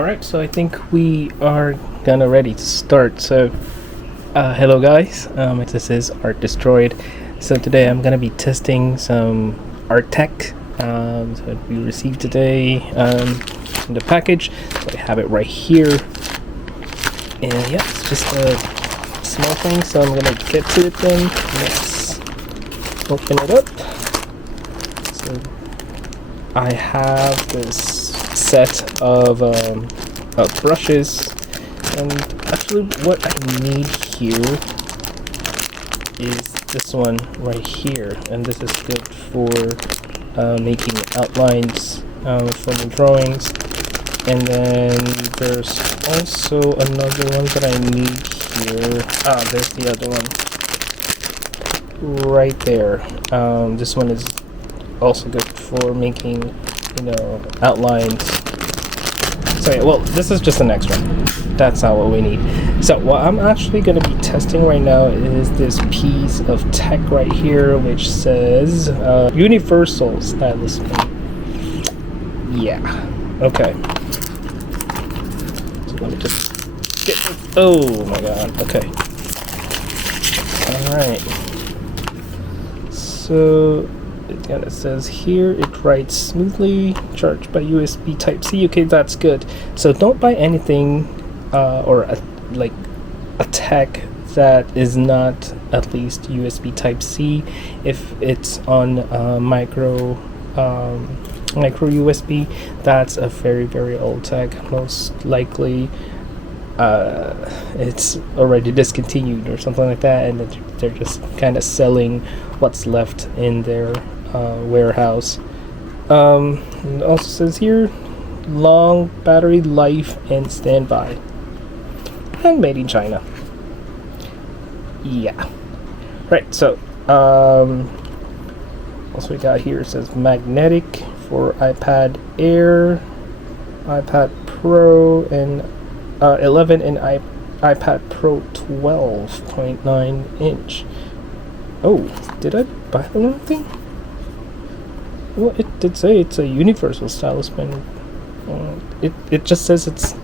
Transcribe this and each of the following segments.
Alright, so I think we are gonna ready to start. So hello guys, this is Art Destroyed. So today I'm gonna be testing some art tech that we received today in the package. So I have it right here, and yeah, it's just a small thing, so I'm gonna get to it then. Let's open it up. So I have this set of brushes, and actually what I need here is this one right here, and this is good for making outlines for my drawings. And then there's also another one that I need here. There's the other one right there. This one is also good for making, outlines. So yeah, well, this is just an extra. That's not what we need. So what I'm actually going to be testing right now is this piece of tech right here, which says Universal Stylus Pen. Yeah. Okay. So let me just get. Oh my god. Okay. All right. So. Again, it says here it writes smoothly, charged by USB Type-C. Okay, that's good. So don't buy anything or a tech that is not at least USB Type-C. If it's on micro USB, that's a very old tech. Most likely it's already discontinued or something like that, and they're just kind of selling what's left in their warehouse. It also says here long battery life and standby, and made in China. Yeah, right. So also we got here, it says magnetic for iPad Air, iPad Pro, and 11 and iPad Pro 12.9 inch. Oh, did I buy the wrong thing? Well, it did say it's a Universal Stylus Pen. It just says it's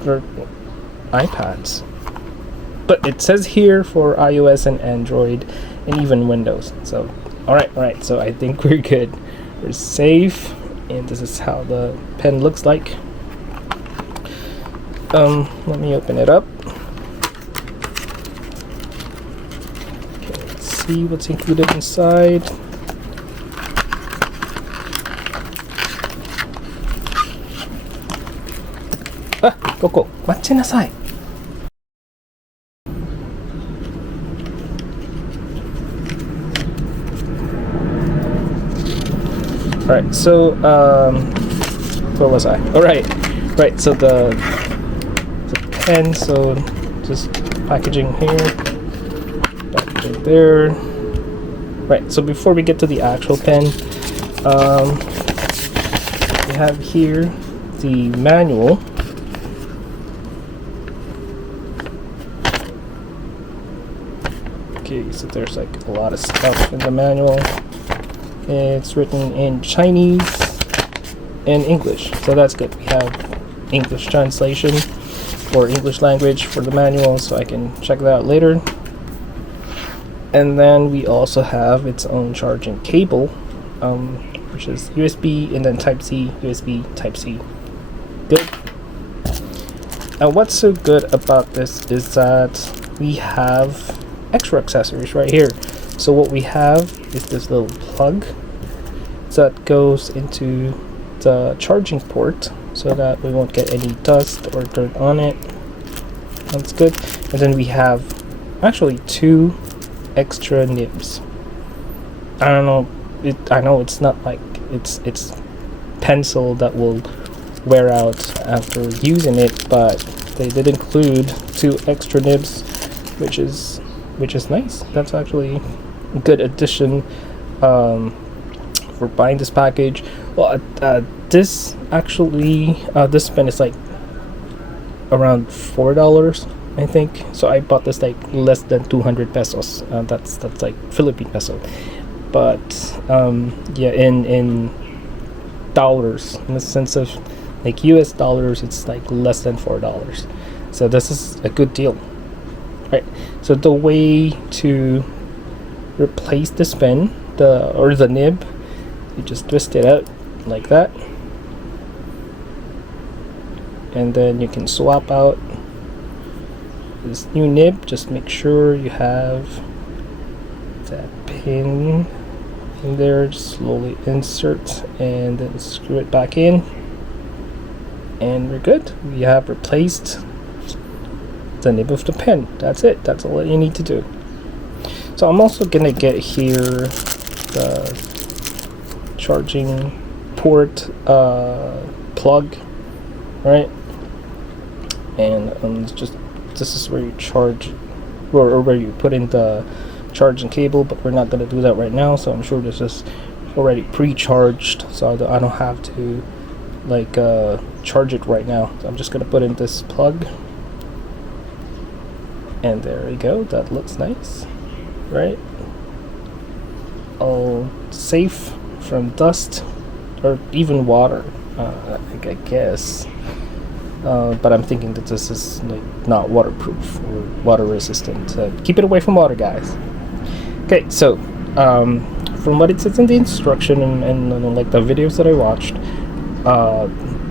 for iPads, but it says here for iOS and Android and even Windows. So all right. So I think we're good. We're safe, and this is how the pen looks like. Let me open it up. Okay, let's see what's included inside. Coco, 待ちなさい. Alright, so where was I? Alright, so the pen, so just packaging here, packaging there. Right, so before we get to the actual pen, we have here the manual. Okay, so there's like a lot of stuff in the manual. It's written in Chinese and English, so that's good. We have English translation or English language for the manual, so I can check that out later. And then we also have its own charging cable, which is USB and then Type-C, USB, Type-C. Good. And what's so good about this is that we have extra accessories right here. So what we have is this little plug that goes into the charging port so that we won't get any dust or dirt on it. That's good. And then we have actually two extra nibs. I know it's not like it's pencil that will wear out after using it, but they did include two extra nibs, which is nice. That's actually a good addition for buying this package. Well, this pen is like around $4, I think. So I bought this like less than 200 pesos. That's like Philippine peso. But yeah, in dollars, in the sense of like US dollars, it's like less than $4. So this is a good deal, right? So the way to replace this pen, the nib, you just twist it out like that, and then you can swap out this new nib. Just make sure you have that pin in there. Just slowly insert and then screw it back in, and we're good. We have replaced the nib of the pen. That's it. That's all you need to do. So I'm also gonna get here the charging port plug, right? And this is where you charge, or where you put in the charging cable, but we're not gonna do that right now. So I'm sure this is already pre-charged, so I don't have to like charge it right now. So I'm just gonna put in this plug, and there we go. That looks nice, right? All safe from dust or even water, I guess. But I'm thinking that this is like not waterproof or water resistant. Keep it away from water, guys. Okay, so from what it says in the instruction and like the videos that I watched,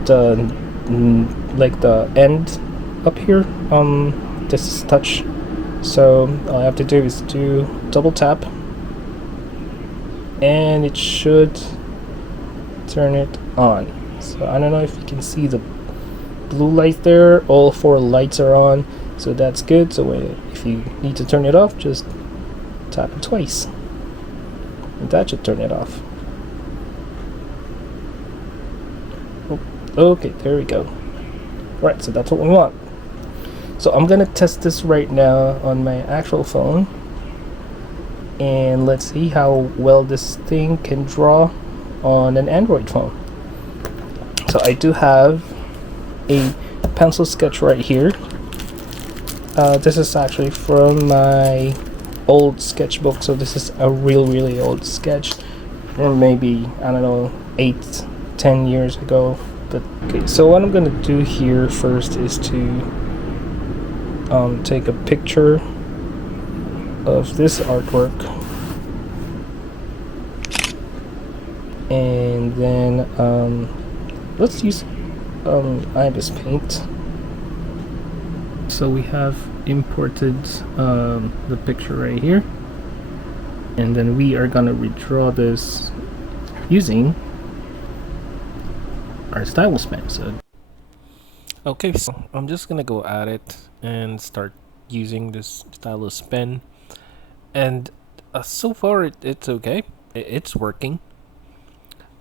the end up here, this is touch. So all I have to do is do double tap, and it should turn it on. So I don't know if you can see the blue light there. All 4 lights are on, so that's good. So if you need to turn it off, just tap it twice, and that should turn it off. Oh, okay, there we go. Right, so that's what we want. So I'm gonna test this right now on my actual phone, and let's see how well this thing can draw on an Android phone. So I do have a pencil sketch right here. This is actually from my old sketchbook, so this is a really old sketch, or maybe, I don't know, 8-10 years ago. But okay, so what I'm gonna do here first is to take a picture of this artwork, and then let's use ibis paint. So we have imported the picture right here, and then we are gonna redraw this using our stylus pen. So okay, so I'm just gonna go at it and start using this stylus pen, and so far it's okay. It's working,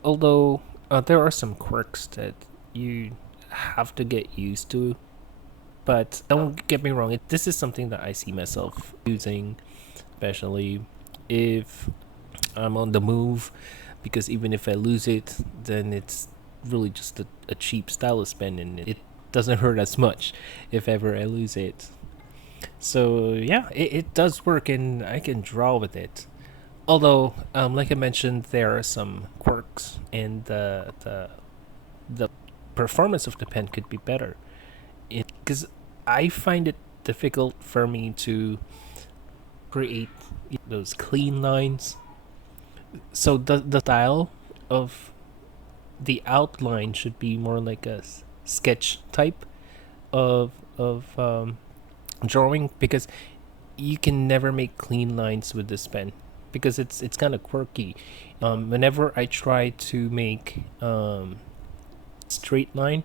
although there are some quirks that you have to get used to. But don't get me wrong, this is something that I see myself using, especially if I'm on the move, because even if I lose it, then it's really just a cheap stylus pen, and it doesn't hurt as much if ever I lose it. So yeah, it does work, and I can draw with it. Although, like I mentioned, there are some quirks, and the performance of the pen could be better. Because I find it difficult for me to create those clean lines. So the style of the outline should be more like a sketch type of drawing, because you can never make clean lines with this pen, because it's kind of quirky. Whenever I try to make straight line,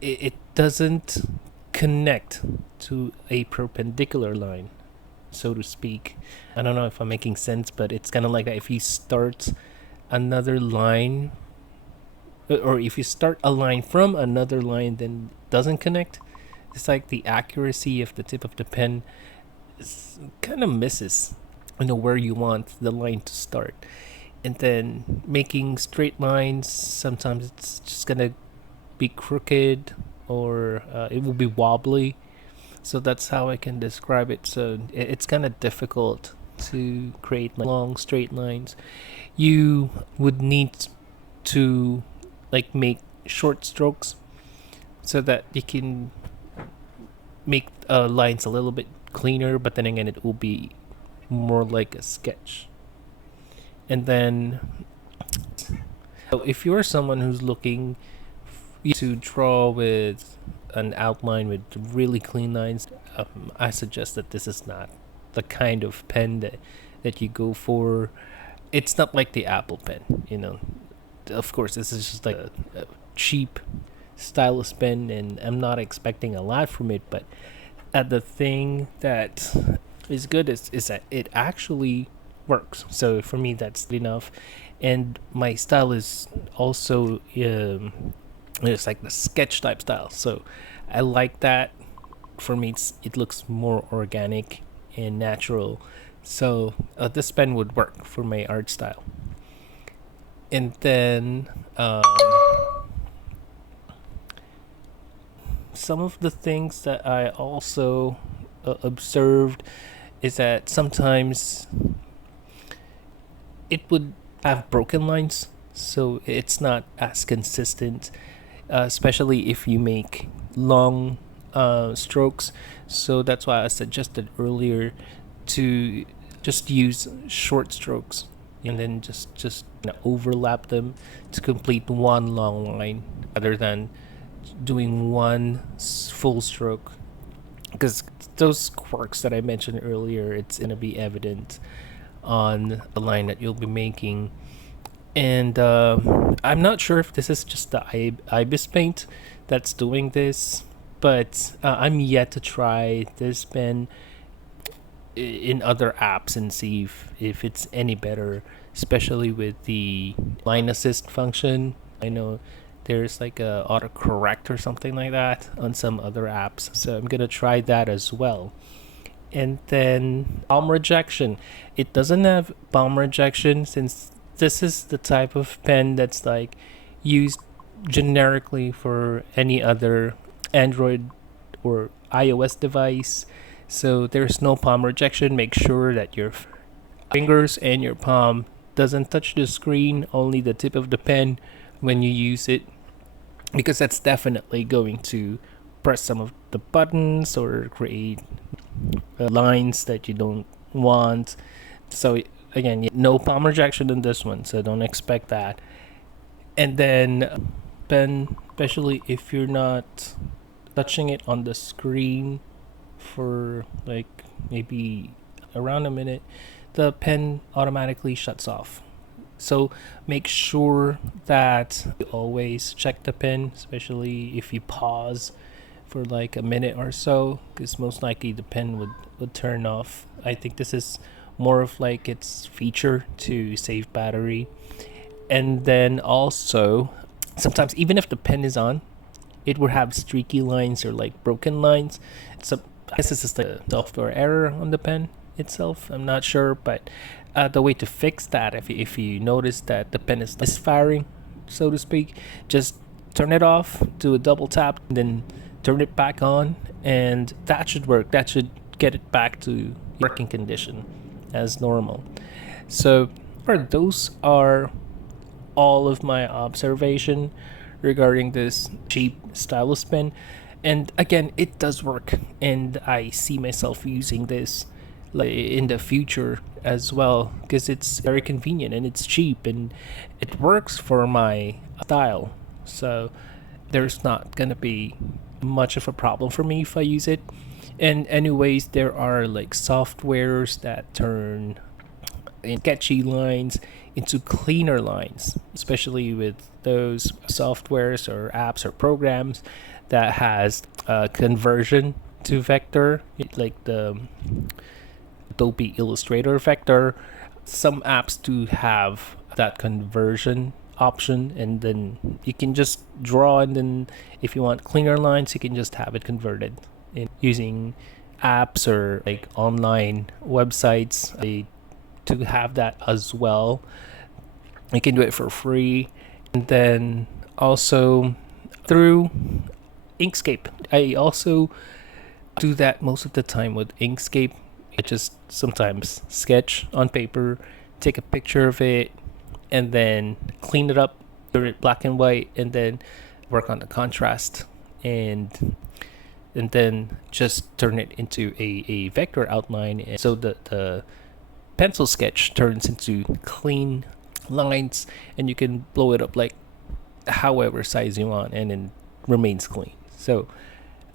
it doesn't connect to a perpendicular line, so to speak. I don't know if I'm making sense, but it's kind of like that. If you start another line, or if you start a line from another line, then doesn't connect, it's like the accuracy of the tip of the pen kind of misses, where you want the line to start. And then making straight lines, sometimes it's just gonna be crooked, or it will be wobbly. So that's how I can describe it. So it's kind of difficult to create long straight lines. You would need to like make short strokes so that you can make lines a little bit cleaner, but then again it will be more like a sketch. And then if you're someone who's looking to draw with an outline with really clean lines, I suggest that this is not the kind of pen that you go for. It's not like the Apple pen, Of course, this is just like a cheap stylus pen, and I'm not expecting a lot from it. But the thing that is good is that it actually works. So for me, that's enough. And my style is also it's like the sketch type style. So I like that. For me, it looks more organic and natural. So this pen would work for my art style. And then some of the things that I also observed is that sometimes it would have broken lines, so it's not as consistent, especially if you make long strokes. So that's why I suggested earlier to just use short strokes and then just overlap them to complete one long line rather than doing one full stroke, because those quirks that I mentioned earlier, it's going to be evident on the line that you'll be making. And I'm not sure if this is just the ibis paint that's doing this, but I'm yet to try this pen in other apps and see if it's any better, especially with the line assist function. I know there's like a autocorrect or something like that on some other apps, so I'm gonna try that as well. And then palm rejection, it doesn't have palm rejection since this is the type of pen that's like used generically for any other Android or iOS device. So there's no palm rejection. Make sure that your fingers and your palm doesn't touch the screen, only the tip of the pen when you use it, because that's definitely going to press some of the buttons or create lines that you don't want. So again, no palm rejection in this one, so don't expect that. And then pen, especially if you're not touching it on the screen for like maybe around a minute, the pen automatically shuts off. So make sure that you always check the pen, especially if you pause for like a minute or so, because most likely the pen would turn off. I think this is more of like its feature to save battery. And then also sometimes even if the pen is on, it will have streaky lines or like broken lines. So I guess this is the software error on the pen itself, I'm not sure. But the way to fix that, if you notice that the pen is misfiring, so to speak, just turn it off, do a double tap, and then turn it back on, and that should work. That should get it back to working condition as normal. So those are all of my observation regarding this cheap stylus pen. And again, it does work, and I see myself using this in the future as well, because it's very convenient and it's cheap and it works for my style. So there's not gonna be much of a problem for me if I use it. And anyways, there are like softwares that turn sketchy lines into cleaner lines, especially with those softwares or apps or programs that has conversion to vector, like the Adobe Illustrator vector. Some apps do have that conversion option, and then you can just draw, and then if you want cleaner lines, you can just have it converted in using apps or like online websites. They do have that as well. You can do it for free. And then also through Inkscape, I also do that most of the time with Inkscape. I just sometimes sketch on paper, take a picture of it, and then clean it up, turn it black and white, and then work on the contrast, and then just turn it into a vector outline, and so the pencil sketch turns into clean lines, and you can blow it up like however size you want, and then remains clean. So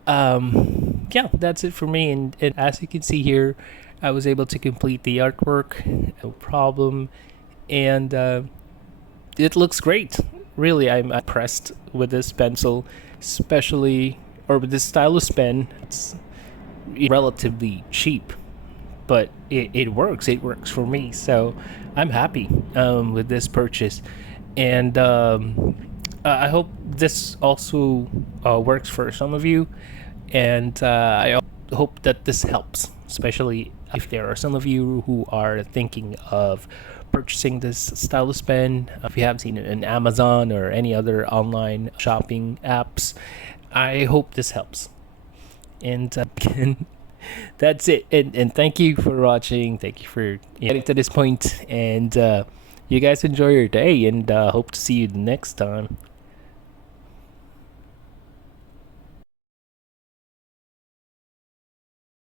yeah, that's it for me. And as you can see here, I was able to complete the artwork, no problem, and it looks great. Really, I'm impressed with this pencil, especially, or with this stylus pen. It's relatively cheap, but it works. It works for me, so I'm happy with this purchase. And I hope this also works for some of you, and I hope that this helps, especially if there are some of you who are thinking of purchasing this stylus pen. If you have seen it in Amazon or any other online shopping apps, I hope this helps. And again, that's it. And thank you for watching. Thank you for getting to this point. And you guys enjoy your day, and hope to see you next time.